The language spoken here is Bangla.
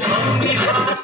সংবিধান